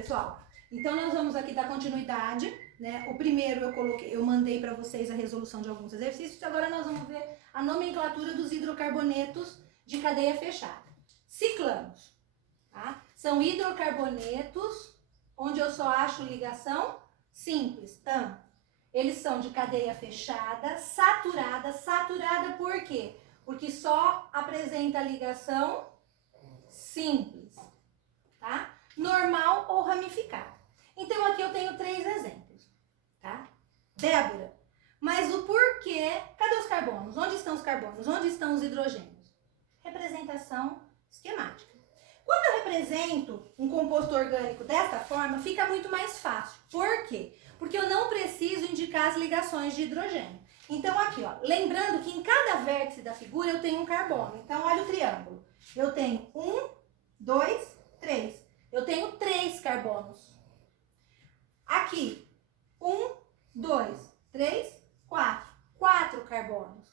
pessoal, então nós vamos aqui dar continuidade, né? O primeiro eu mandei para vocês a resolução de alguns exercícios, agora nós vamos ver a nomenclatura dos hidrocarbonetos de cadeia fechada. Ciclanos, tá? São hidrocarbonetos onde eu só acho ligação simples, eles são de cadeia fechada, saturada. Saturada por quê? Porque só apresenta ligação simples, tá? Normal ou ramificada. Então aqui eu tenho 3 exemplos, tá? Débora, mas o porquê? Cadê os carbonos? Onde estão os carbonos? Onde estão os hidrogênios? Representação esquemática. Quando eu represento um composto orgânico desta forma, fica muito mais fácil. Por quê? Porque eu não preciso indicar as ligações de hidrogênio. Então aqui, ó, lembrando que em cada vértice da figura eu tenho um carbono. Então olha o triângulo. Eu tenho 1, 2, 3. Eu tenho 3 carbonos. Aqui, 1, 2, 3, 4. 4 carbonos.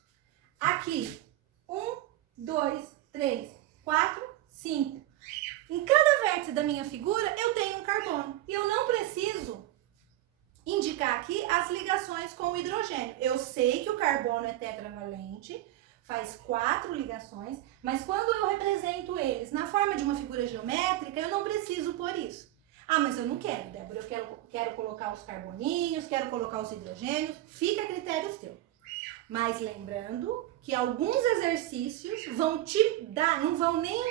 Aqui, 1, 2, 3, 4, 5. Em cada vértice da minha figura eu tenho um carbono. E eu não preciso indicar aqui as ligações com o hidrogênio. Eu sei que o carbono é tetravalente, faz 4 ligações, mas quando eu represento eles na forma de uma figura geométrica, eu não preciso pôr isso. Ah, mas eu não quero, Débora, eu quero colocar os carboninhos, quero colocar os hidrogênios, fica a critério seu. Mas lembrando que alguns exercícios vão te dar, não vão nem...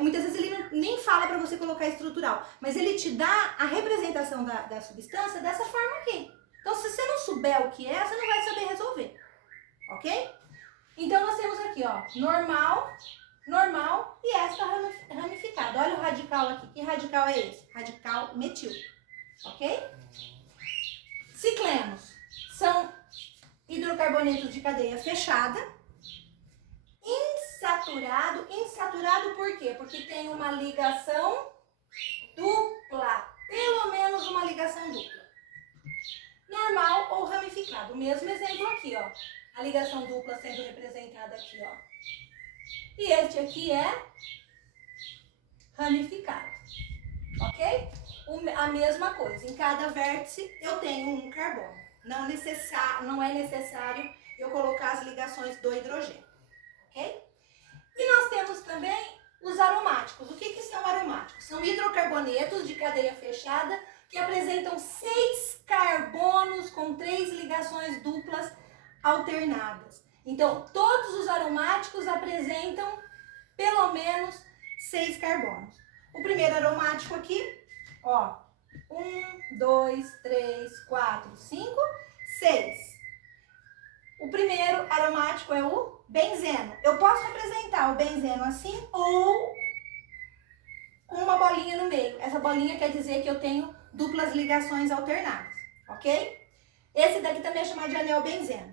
muitas vezes ele nem fala para você colocar estrutural, mas ele te dá a representação da substância dessa forma aqui. Então, se você não souber o que é, você não vai saber resolver, ok? Então, nós temos aqui, ó, normal, normal e esta ramificada. Olha o radical aqui. Que radical é esse? Radical metil, ok? Ciclenos são hidrocarbonetos de cadeia fechada. Insaturado por quê? Porque tem uma ligação dupla, pelo menos uma ligação dupla. Normal ou ramificado, o mesmo exemplo aqui, ó. A ligação dupla sendo representada aqui, ó. E este aqui é ramificado, ok? A mesma coisa, em cada vértice eu tenho um carbono. Não é necessário eu colocar as ligações do hidrogênio, ok? E nós temos também os aromáticos. O que são aromáticos? São hidrocarbonetos de cadeia fechada que apresentam 6 carbonos com 3 ligações duplas alternadas. Então, todos os aromáticos apresentam pelo menos 6 carbonos. O primeiro aromático aqui, ó, 1, 2, 3, 4, 5, 6. O primeiro aromático é o benzeno. Eu posso representar o benzeno assim ou com uma bolinha no meio. Essa bolinha quer dizer que eu tenho duplas ligações alternadas, ok? Esse daqui também é chamado de anel benzeno.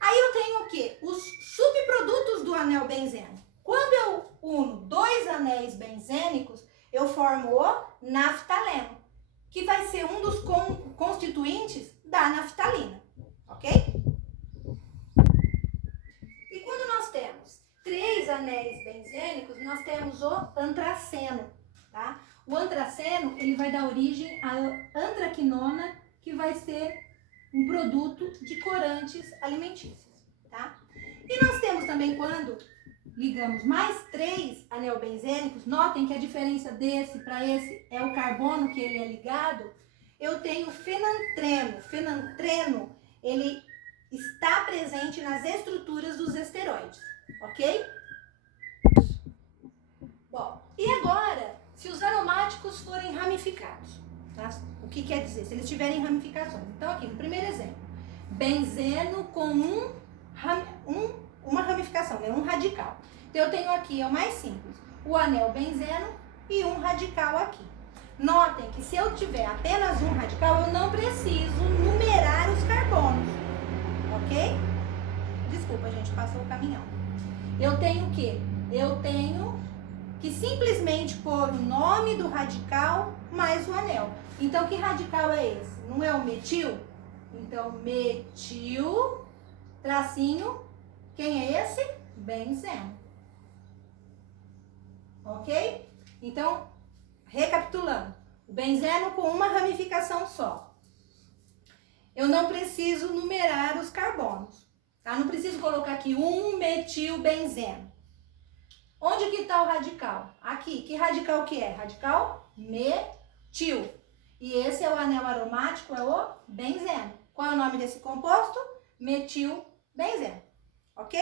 Aí eu tenho o quê? Os subprodutos do anel benzeno. Quando eu uno 2 anéis benzênicos, eu formo o naftaleno, que vai ser um dos constituintes da naftalina, ok? E quando nós temos 3 anéis benzênicos, nós temos o antraceno, tá? O antraceno, ele vai dar origem à antraquinona, que vai ser um produto de corantes alimentícios, tá? E nós temos também, quando ligamos mais 3 anelbenzênicos, notem que a diferença desse para esse é o carbono que ele é ligado, eu tenho fenantreno. Fenantreno, ele está presente nas estruturas dos esteroides, ok? Bom, e agora, se os aromáticos forem ramificados, tá? O que quer dizer? Se eles tiverem ramificações. Então, aqui, no primeiro exemplo, benzeno com uma ramificação, né? Um radical. Então, eu tenho aqui, é o mais simples, o anel benzeno e um radical aqui. Notem que se eu tiver apenas um radical, eu não preciso numerar os carbonos, ok? Desculpa, gente, passou o caminhão. Eu tenho o quê? Eu tenho que simplesmente pôr o nome do radical mais o anel. Então, que radical é esse? Não é o metil? Então, metil, tracinho, quem é esse? Benzeno. Ok? Então, recapitulando. O benzeno com uma ramificação só. Eu não preciso numerar os carbonos, tá? Não preciso colocar aqui 1-metilbenzeno. Onde que está o radical? Aqui. Que radical que é? Radical metil. E esse é o anel aromático, é o benzeno. Qual é o nome desse composto? Metilbenzeno. Ok?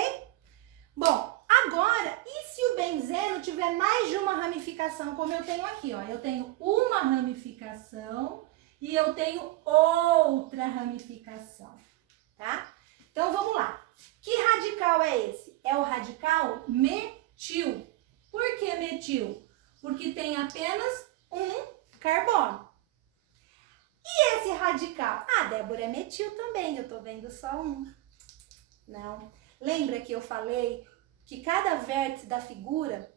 Bom, agora, e se o benzeno tiver mais de uma ramificação, como eu tenho aqui, ó? Eu tenho uma ramificação e eu tenho outra ramificação, tá? Então, vamos lá. Que radical é esse? É o radical metil. Por que metil? Porque tem apenas um carbono. E esse radical? Ah, Débora, é metil também, eu tô vendo só um. Não. Lembra que eu falei que cada vértice da figura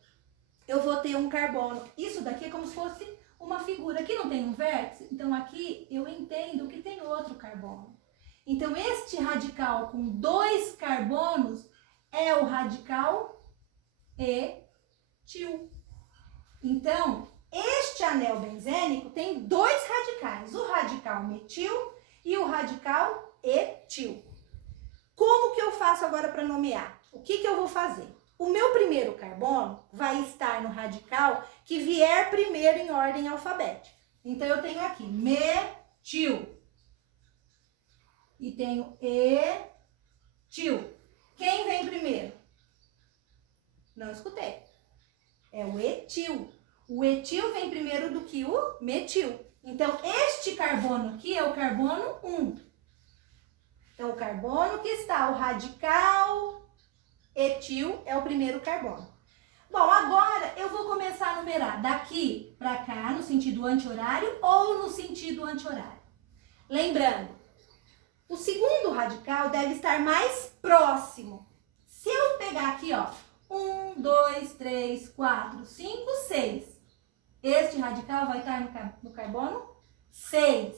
eu vou ter um carbono. Isso daqui é como se fosse uma figura. Aqui não tem um vértice, então aqui eu entendo que tem outro carbono. Então este radical com 2 carbonos é o radical etil. Então, este anel benzênico tem 2 radicais, o radical metil e o radical etil. Como que eu faço agora para nomear? O que eu vou fazer? O meu primeiro carbono vai estar no radical que vier primeiro em ordem alfabética. Então, eu tenho aqui metil e tenho etil. Quem vem primeiro? Não escutei. É o etil. O etil vem primeiro do que o metil. Então, este carbono aqui é o carbono 1. Então, o carbono que está, o radical etil, é o primeiro carbono. Bom, agora eu vou começar a numerar daqui para cá, no sentido anti-horário ou no sentido anti-horário. Lembrando, o segundo radical deve estar mais próximo. Se eu pegar aqui, ó, 1, 2, 3, 4, 5, 6. Este radical vai estar no carbono 6.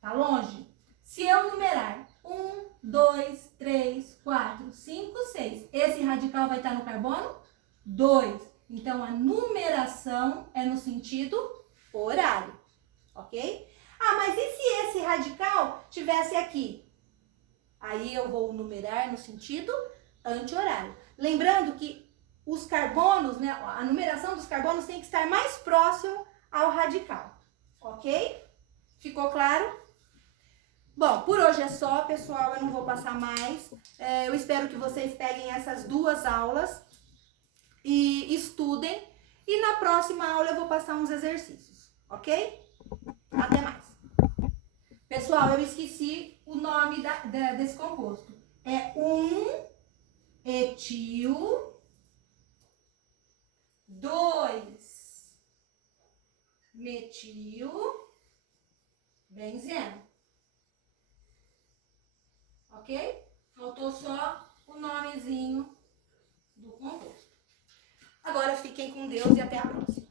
Tá longe? Se eu numerar 1, 2, 3, 4, 5, 6, esse radical vai estar no carbono 2. Então, a numeração é no sentido horário, ok? Ah, mas e se esse radical tivesse aqui? Aí eu vou numerar no sentido anti-horário. Lembrando que os carbonos, né, a numeração dos carbonos tem que estar mais próximo ao radical, ok? Ficou claro? Bom, por hoje é só, pessoal, eu não vou passar mais. Eu espero que vocês peguem essas 2 aulas e estudem. E na próxima aula eu vou passar uns exercícios, ok? Até mais. Pessoal, eu esqueci o nome desse composto. É 1-etil, 2-metil-benzeno. Ok? Faltou só o nomezinho do composto. Agora fiquem com Deus e até a próxima.